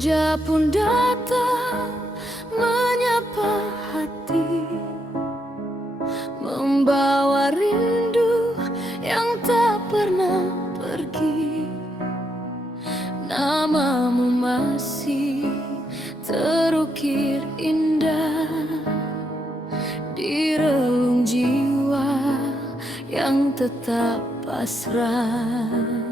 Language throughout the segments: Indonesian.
Senja pun datang menyapa hati, membawa rindu yang tak pernah pergi. Namamu masih terukir indah di relung jiwa yang tetap pasrah.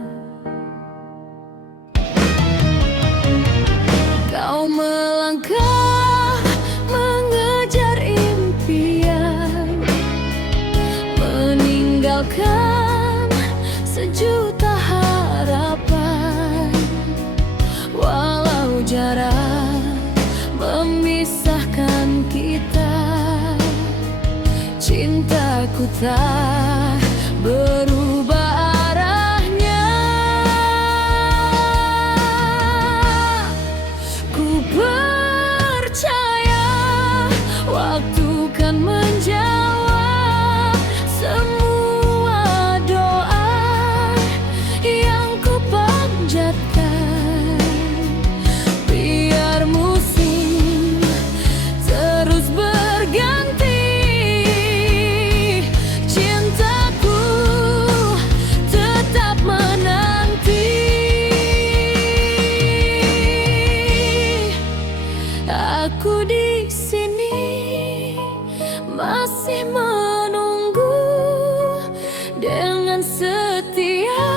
Kau melangkah mengejar impian, meninggalkan sejuta harapan. Walau jarak memisahkan kita, cintaku tak berubah arahnya. Ku percaya waktu kan menjawab semua doa yang ku panjatkan. Biar musim terus berganti, cintaku tetap menanti. Aku di sini masih menunggu dengan setia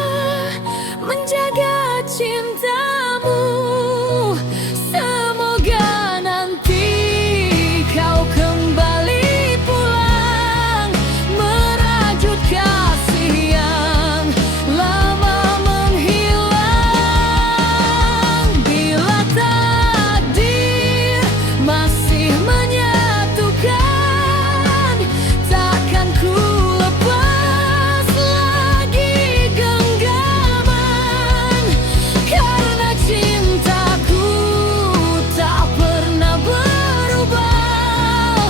menjaga cintamu. Semoga nanti kau kembali pulang merajut kasih yang lama menghilang. Bila takdir masih menyatukan, takkan ku lepas lagi genggaman. Karena cintaku tak pernah berubah,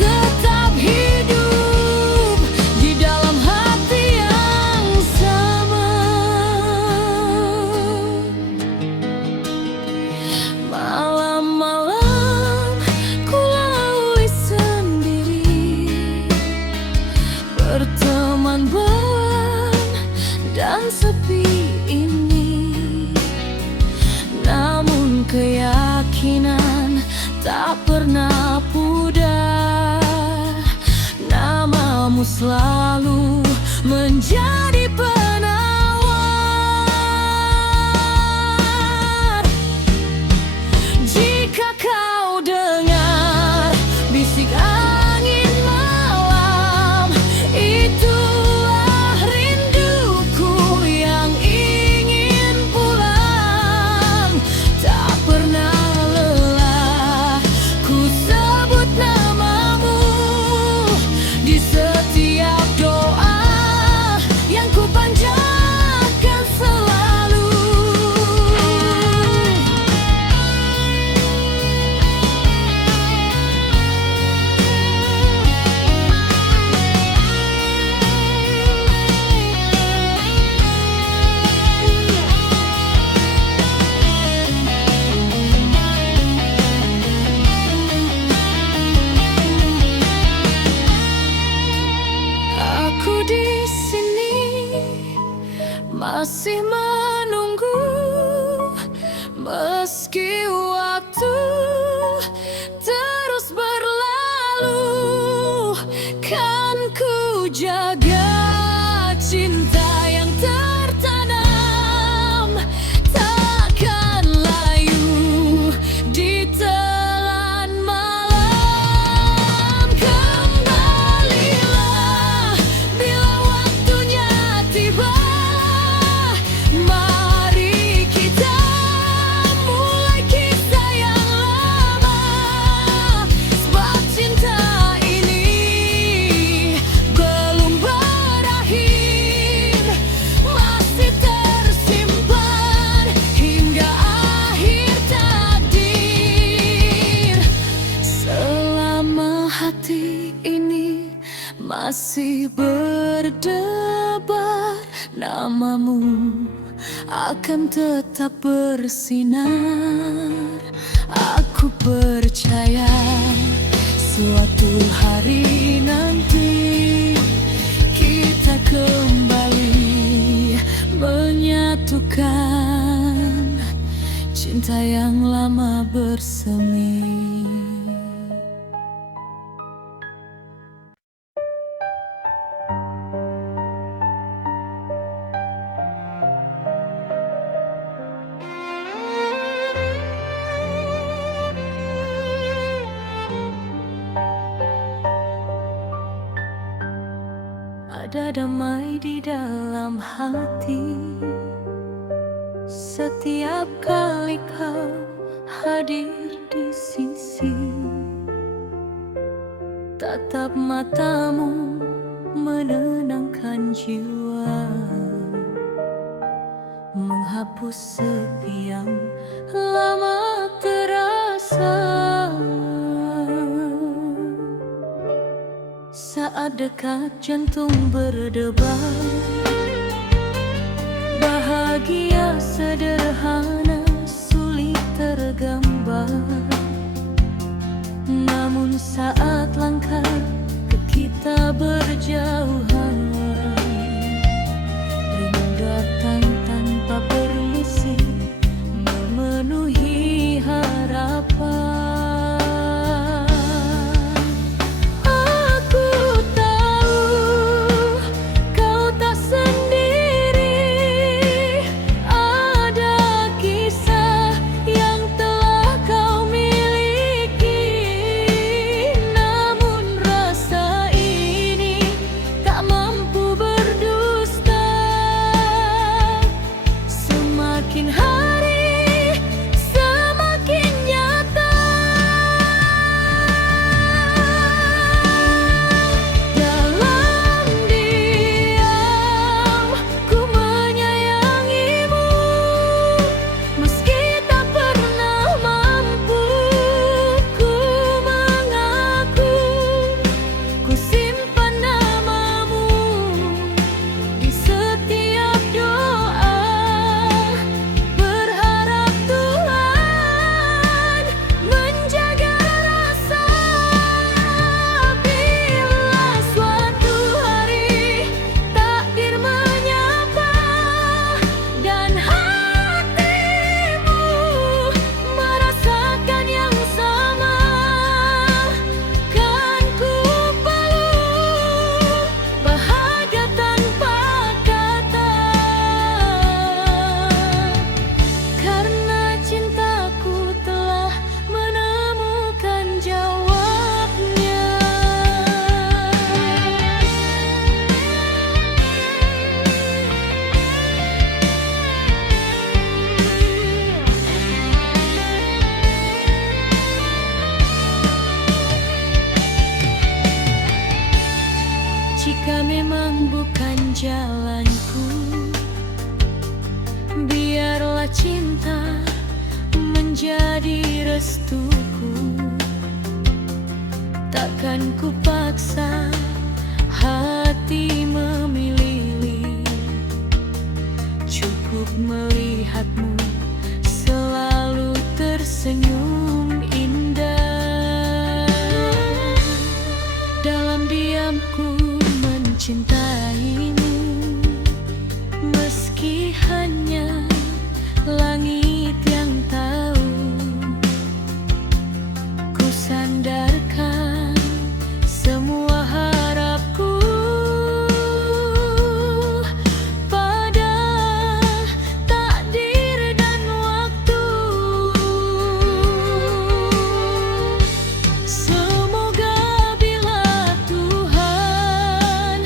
tetap hidup di dalam hati yang sama. Malam-malam ku lalui sendiri, berteman bawang dan sepi ini. Namun keyakinan tak pernah pudar. Namamu selalu menjadi penawar. Jika kau dengar bisik angin malam, itulah rinduku yang ingin pulang. Tak pernah lelah ku sebut namamu di setiap doa yang ku panjatkan selalu. Aku di sini masih menunggu, meski waktu terus berlalu. Kan ku jaga cinta yang tertanam, takkan layu di telan malam. Kembalilah bila waktunya tiba, mari kita mulai kisah yang lama. Sebab cinta ini belum berakhir, masih tersimpan hingga akhir takdir. Selama hati ini masih berdebar namamu, akan tetap bersinar. Aku percaya suatu hari nanti kita kembali menyatukan cinta yang lama bersemi. Ada damai di dalam hati setiap kali kau hadir di sisi. Tatap matamu menenangkan jiwa, menghapus sepi yang lama terasa. Saat dekat jantung berdebar, bahagia sederhana sulit tergambar. Namun saat langkah kita berjauhan, rindu datang tanpa permisi, memenuhi harapan. Jika memang bukan jalanku, biarlah cinta menjadi restuku. Takkan ku paksa hati memilih, cukup melihatmu selalu tersenyum indah. Dalam diamku mencintaimu, meski hanya langit yang tahu. Ku sandarkan semua harapku pada takdir dan waktu. Semoga bila Tuhan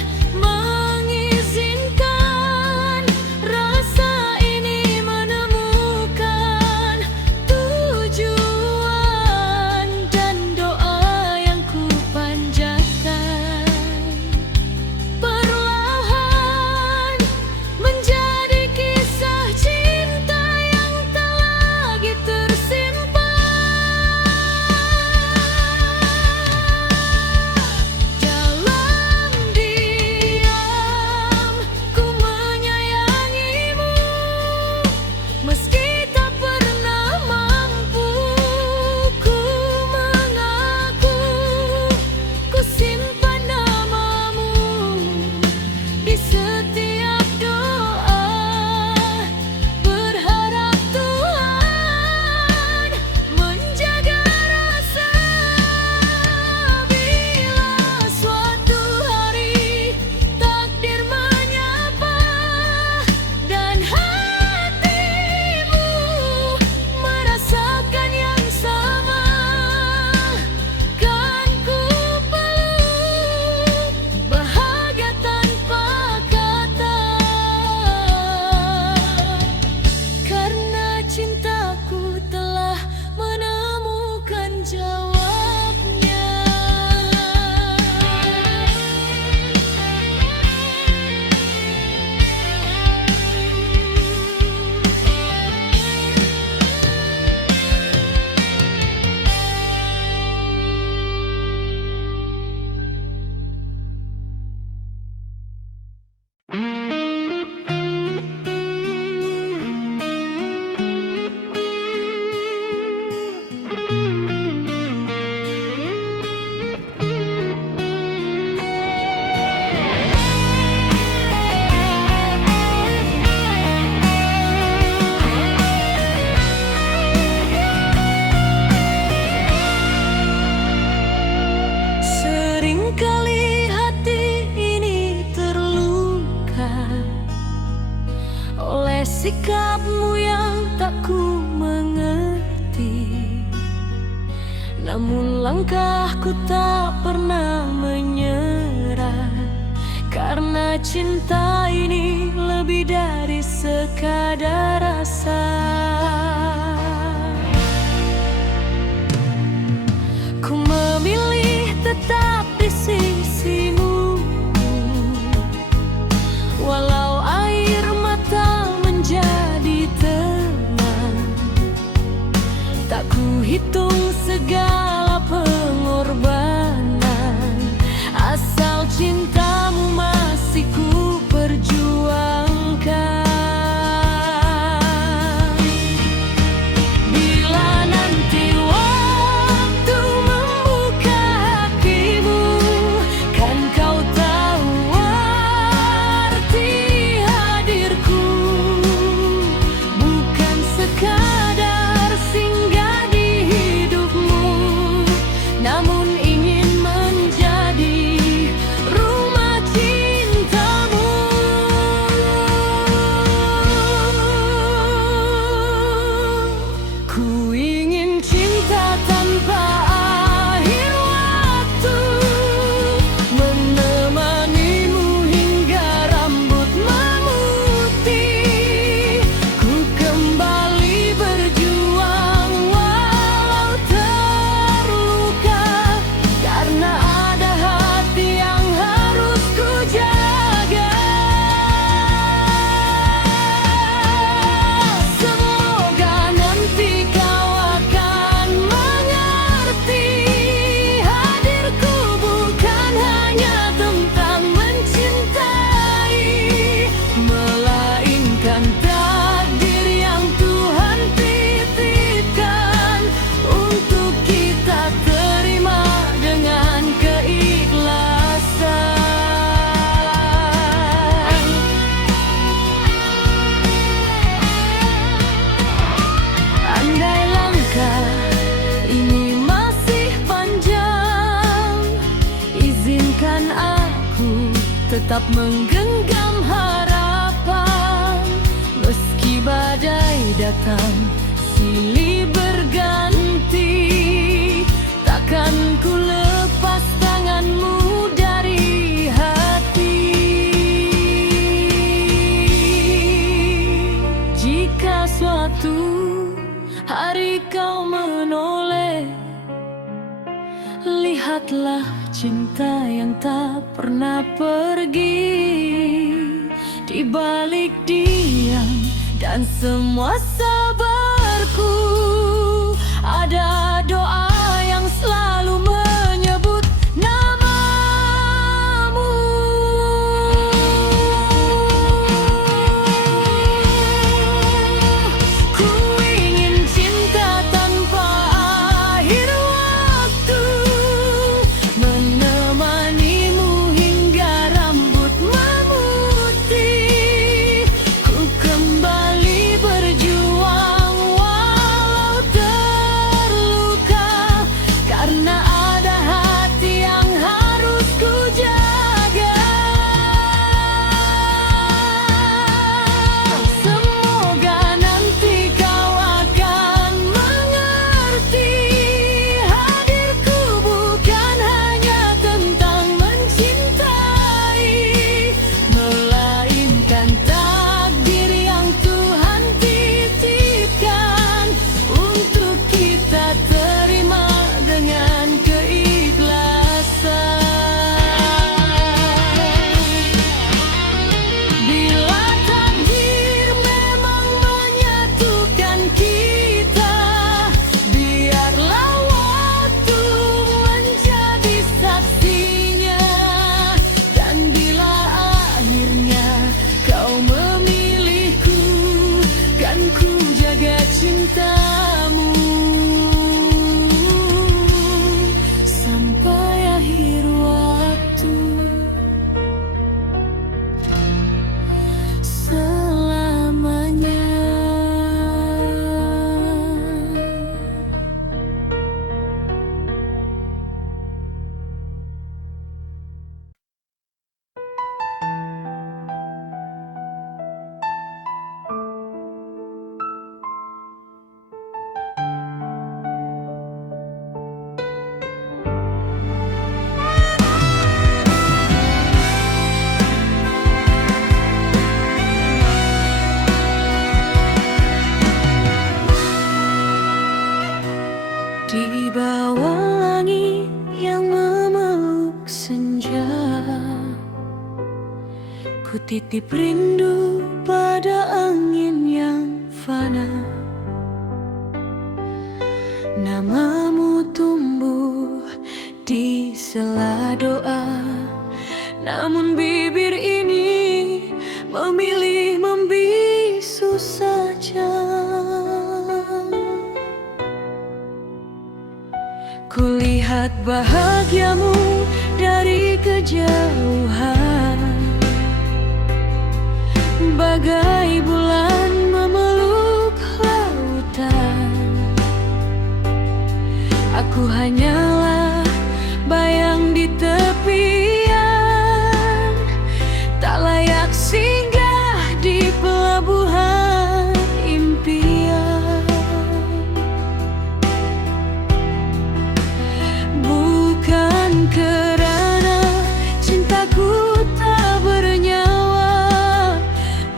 maksudmu yang tak ku mengerti, namun langkahku tak pernah menyerah, karena cinta ini lebih dari sekadar rasa. Ku memilih tetap di sisimu, walau air mata menjadi tenang. Tak ku hitung segala pengorbanan, asal cintamu masih ku perjuangkan. Bila nanti waktu membuka hatimu, kan kau tahu arti hadirku. Bukan sekadar singgah di hidupmu, namun ingin menjadi rumah cintamu. Ku ingin cinta tanpa akhir waktu, menemanimu hingga rambut memutih. Ku kembali berjuang walau terluka, karena ada hati yang harus ku jaga. Semoga nanti kau akan mengerti, hadirku bukan hanya tentang mencintai, melainkan takdir yang Tuhan titipkan untuk kita terima dengan keikhlasan. Andai langkah ini masih panjang, izinkan aku tetap menggenggam harapan. Meski badai datang silih berganti, takkan ku lepas tanganmu dari hati. Jika suatu hari kau menoleh, lihatlah cinta yang tak pernah pergi. Di balik diam dan semua sabarku, ada doa yang selalu menyebut namamu. Ku ingin cinta tanpa akhir waktu, menemanimu hingga rambut memutih. Ku kembali berjuang walau terluka, karena ada hati yang harus ku jaga. Semoga nanti kau akan mengerti, hadirku bukan hanya tentang mencintai, melainkan takdir yang Tuhan titipkan untuk kita terima dengan keikhlasan. Bila takdir memang menyatukan kita, biarlah waktu menjadi saksinya. Dan bila akhirnya kau memilihku, kan ku jaga cintamu sampai akhir waktu. Selamanya. titip rindu pada angin yang fana. Namamu tumbuh di sela doa, namun bibir ini memilih membisu saja. Kulihat bahagiamu dari kejauhan, bagai bulan memeluk lautan. Aku hanyalah bayang di tepian, tak layak singgah di pelabuhan impian. Bukan kerana cintaku tak bernyawa,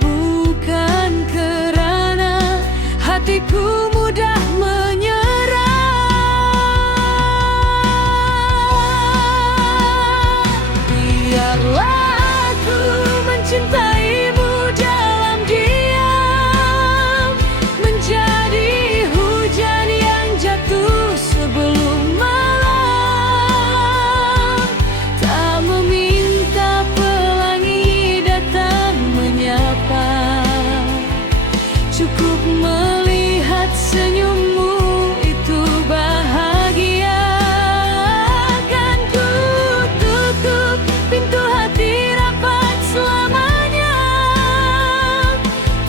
bukan kerana hatiku mudah menyerah. Biarlah aku mencintaimu dalam diam, menjadi hujan yang jatuh sebelum malam. Tak meminta pelangi datang menyapa, cukup melihat senyummu itu bahagia. Kan ku tutup pintu hati rapat selamanya,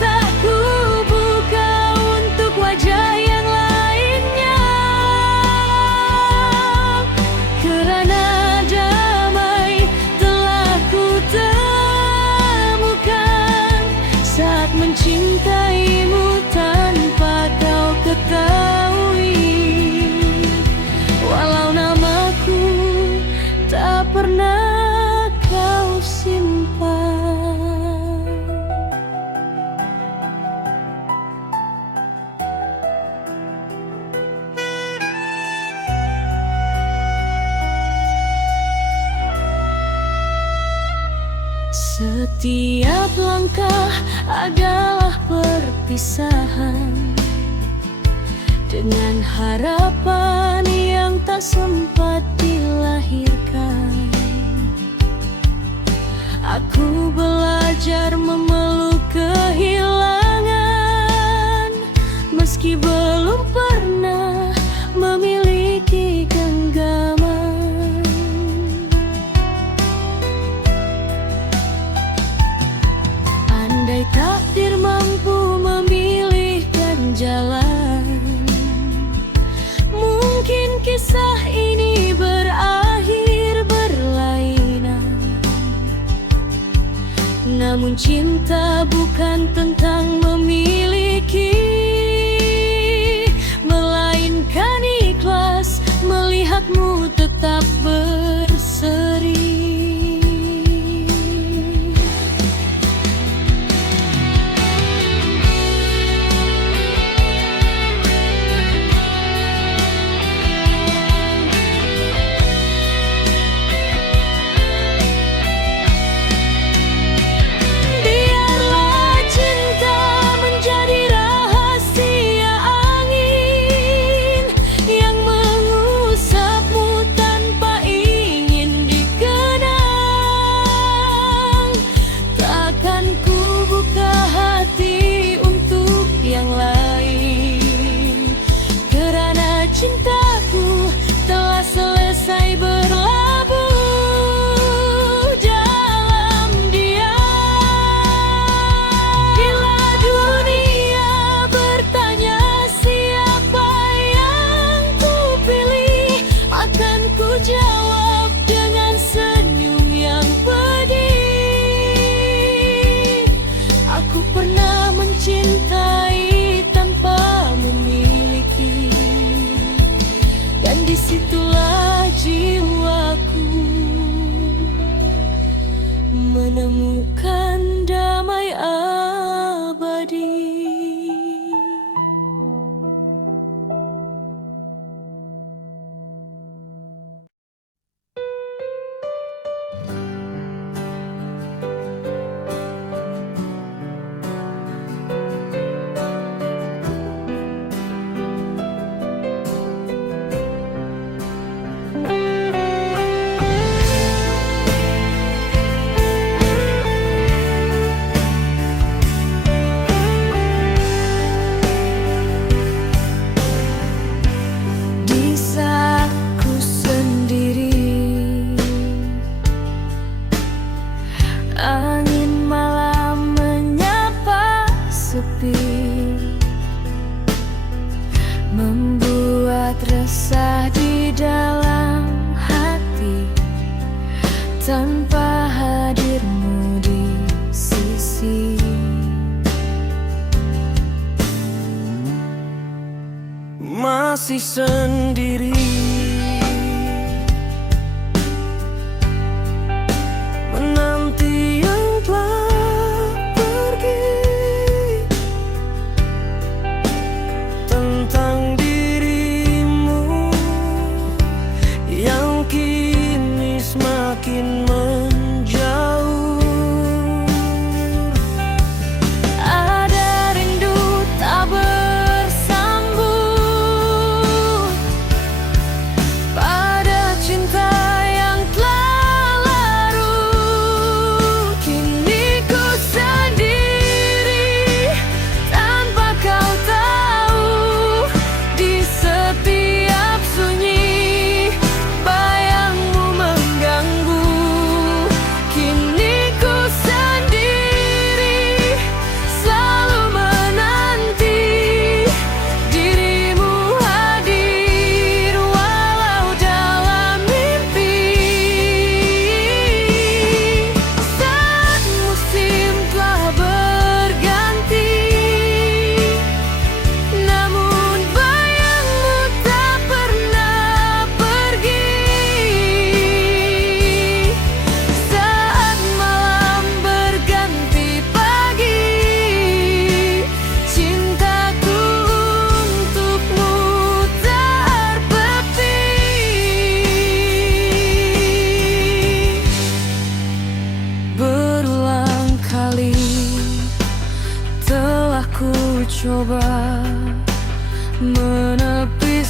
tak ku buka untuk wajah yang lainnya. Kerana damai telah ku temukan saat mencintaimu tanpa kau ketahui. Walau namaku tak pernah kau simpan. Setiap langkah adalah perpisahan, dengan harapan yang tak sempat dilahirkan. Aku belajar memeluk kehilangan, meski belum pernah memiliki genggaman. Andai takdir mampu memilihkan jalan, mungkin kisah ini berakhir berlainan. Namun cinta membuat resah di dalam hati tanpa hadirmu di sisi. Masih sendiri, menanti yang telah pergi, tentang dirimu yang kini semakin menjauh. Ada rindu tak bersambung pada cinta yang telah larut. Kini ku sendiri tanpa kau tahu, di setiap sunyi bayangmu mengganggu. Kini ku sendiri selalu menanti dirimu hadir walau dalam mimpi. Saat musim telah berganti, namun bayangmu tak pernah pergi. Saat malam berganti pagi, cintaku untukmu terpepi. Berulang kali telah ku coba menepi